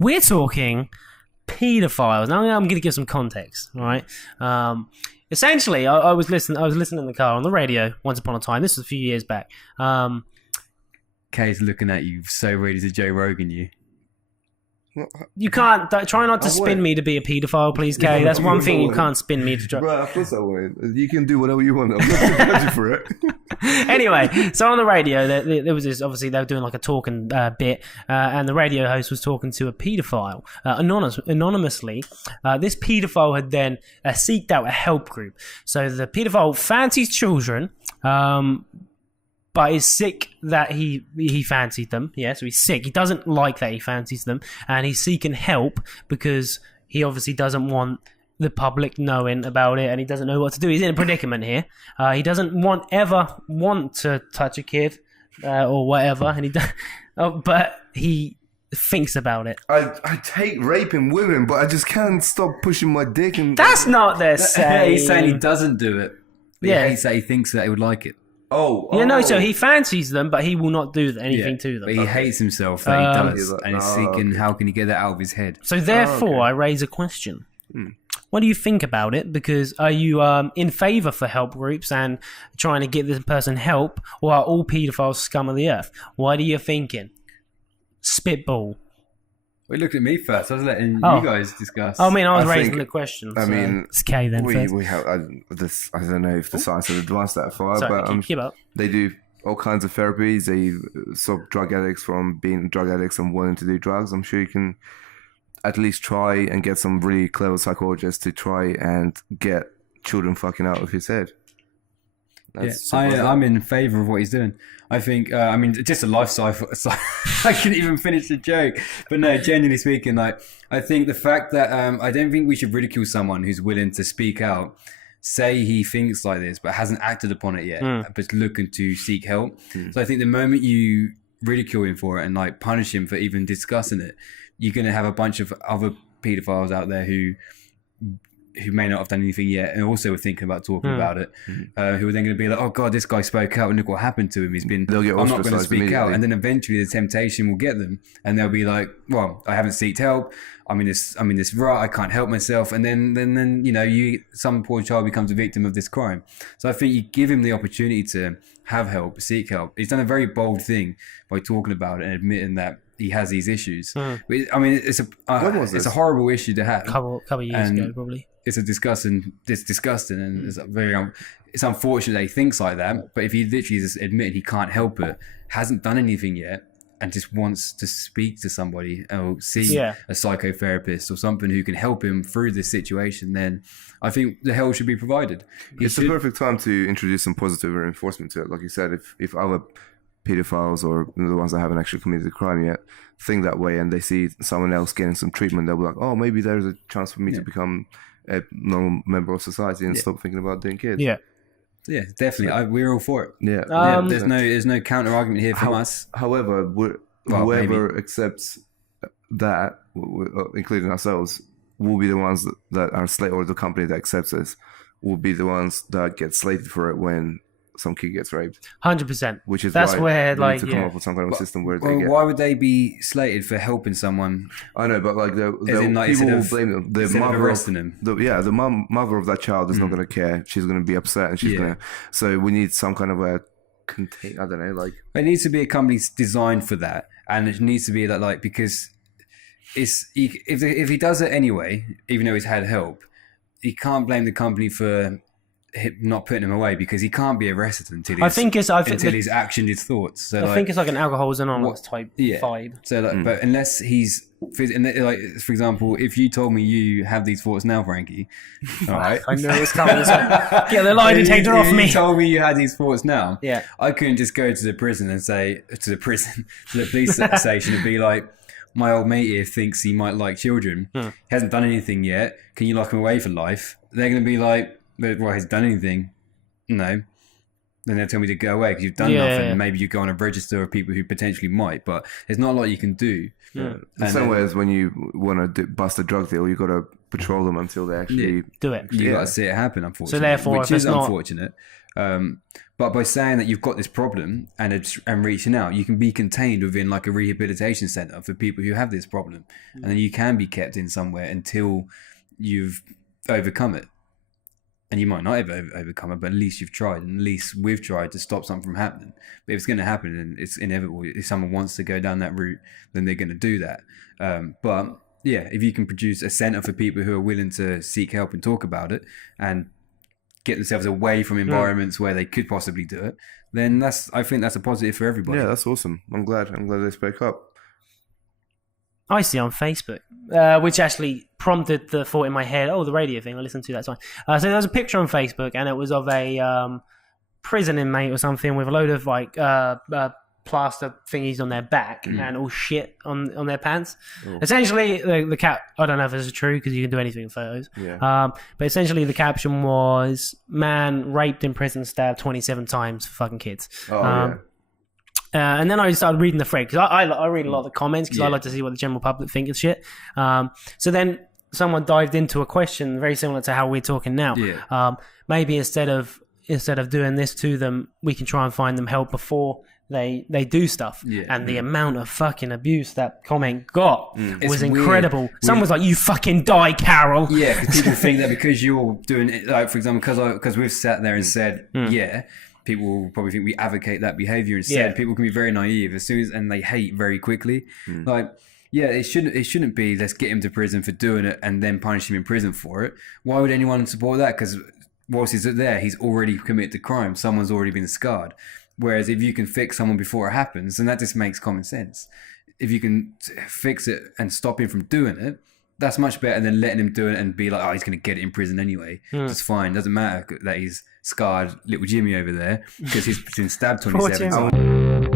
We're talking paedophiles. Now I'm going to give some context, all right? Essentially, I was listening in the car on the radio once upon a time. This was a few years back. Kay's looking at you so ready to Joe Rogan you. You can't try not to spin me to be a paedophile, please, Kay. That's one thing you can't spin me to try. Bro, of course I won't. You can do whatever you want. I'm not going to judge you for it. Anyway, so on the radio, there was this. Obviously, they were doing like a talking bit, and the radio host was talking to a paedophile anonymously. This paedophile had then seeked out a help group. So the paedophile fancies children. But is sick that he fancied them. Yeah, so he's sick. He doesn't like that he fancies them. And he's seeking help because he obviously doesn't want the public knowing about it and he doesn't know what to do. He's in a predicament here. He doesn't ever want to touch a kid or whatever. But he thinks about it. I take raping women, but I just can't stop pushing my dick. And That's not their saying. He's saying he doesn't do it. But Yeah. he thinks that he would like it. So he fancies them, but he will not do anything to them. But he hates himself that he does, and he's seeking how can he get that out of his head. So therefore, I raise a question. What do you think about it? Because are you in favour for help groups and trying to get this person help, or are all paedophiles scum of the earth? What are you thinking? Spitball. Well, look at me first. I was letting you guys discuss. I was raising the question. I mean, it's Kay then. We have this. I don't know if the science has advanced that far, but keep up. They do all kinds of therapies. They stop drug addicts from being drug addicts and wanting to do drugs. I'm sure you can at least try and get some really clever psychologists to try and get children fucking out of his head. I'm in favour of what he's doing. I think, just a life cycle. I couldn't even finish the joke. But no, genuinely speaking, I think the fact that I don't think we should ridicule someone who's willing to speak out, say he thinks like this, but hasn't acted upon it yet, but looking to seek help. So I think the moment you ridicule him for it and punish him for even discussing it, you're going to have a bunch of other paedophiles out there who may not have done anything yet and also were thinking about talking about it, who are then going to be like, oh God, this guy spoke out and look what happened to him. I'm not going to speak out. And then eventually the temptation will get them and they'll be like, well, I haven't sought help. I'm in this rut. I can't help myself. And then some poor child becomes a victim of this crime. So I think you give him the opportunity to have help, seek help. He's done a very bold thing by talking about it and admitting that he has these issues. It's a horrible issue to have. Couple years ago, probably. It's disgusting, and it's unfortunate that he thinks like that. But if he literally just admitted he can't help it, hasn't done anything yet, and just wants to speak to somebody or see a psychotherapist or something who can help him through this situation, then I think the help should be provided. It's the perfect time to introduce some positive reinforcement to it. Like you said, if other pedophiles or the ones that haven't actually committed a crime yet think that way and they see someone else getting some treatment, they'll be like, oh, maybe there's a chance for me to become a normal member of society and stop thinking about doing kids. Yeah, definitely. We're all for it. Yeah. There's no counter argument here from us. However, whoever accepts that, including ourselves, will be the ones that are slated, or the company that accepts this will be the ones that get slated for it when some kid gets raped. 100%. Which is that's where they need to come up with some kind of system where they get. Why would they be slated for helping someone? I know, but people will blame them. The mother arresting them. The mother of that child is not going to care. She's going to be upset, and she's going to. So we need some kind of a I don't know, It needs to be a company designed for that, and it needs to be that because if he does it anyway, even though he's had help, he can't blame the company for not putting him away because he can't be arrested until he's actioned his thoughts. So I think it's like an Alcoholics Anonymous type vibe. So but unless he's for example, if you told me you have these thoughts now, Frankie, all right, I know it's coming. Get the lie detector off me. You told me you had these thoughts now. Yeah, I couldn't just go to the prison and say to the police station and be like, my old mate here thinks he might like children. He hasn't done anything yet. Can you lock him away for life? They're going to be like, well, he's done anything. No. then they'll tell me to go away because you've done nothing. And maybe you go on a register of people who potentially might, but there's not a lot you can do. The same way as when you want to bust a drug deal, you got to patrol them until they actually do it. You got to see it happen, unfortunately. So therefore, which is unfortunate. But by saying that you've got this problem and reaching out, you can be contained within like a rehabilitation center for people who have this problem, and then you can be kept in somewhere until you've overcome it. And you might not ever overcome it, but at least you've tried, and at least we've tried to stop something from happening. But if it's going to happen, and it's inevitable, if someone wants to go down that route, then they're going to do that. But yeah, if you can produce a center for people who are willing to seek help and talk about it, and get themselves away from environments where they could possibly do it, then I think that's a positive for everybody. Yeah, that's awesome. I'm glad they spoke up. I see on Facebook, which actually prompted the thought in my head, the radio thing, I listened to that time. So there was a picture on Facebook, and it was of a prison inmate or something with a load of like plaster thingies on their back and all shit on their pants. Essentially, the cap, I don't know if this is true because you can do anything in photos. But essentially the caption was, man raped in prison, stabbed 27 times for fucking kids. And then I started reading the thread because I read a lot of the comments because I like to see what the general public think of shit. So then someone dived into a question very similar to how we're talking now. Maybe instead of doing this to them, we can try and find them help before they do stuff. And the amount of fucking abuse that comment got was incredible. Someone was like, you fucking die, Carol. Yeah, because people think that because you're doing it, like for example, because we've sat there and said, people will probably think we advocate that behavior instead. People can be very naive and they hate very quickly. It shouldn't be let's get him to prison for doing it and then punish him in prison for it. Why would anyone support that? Because whilst he's there, he's already committed the crime. Someone's already been scarred. Whereas if you can fix someone before it happens, then that just makes common sense. If you can fix it and stop him from doing it, that's much better than letting him do it and be like, he's going to get it in prison anyway. It's fine. Doesn't matter that he's scarred little Jimmy over there because he's been stabbed 27 times.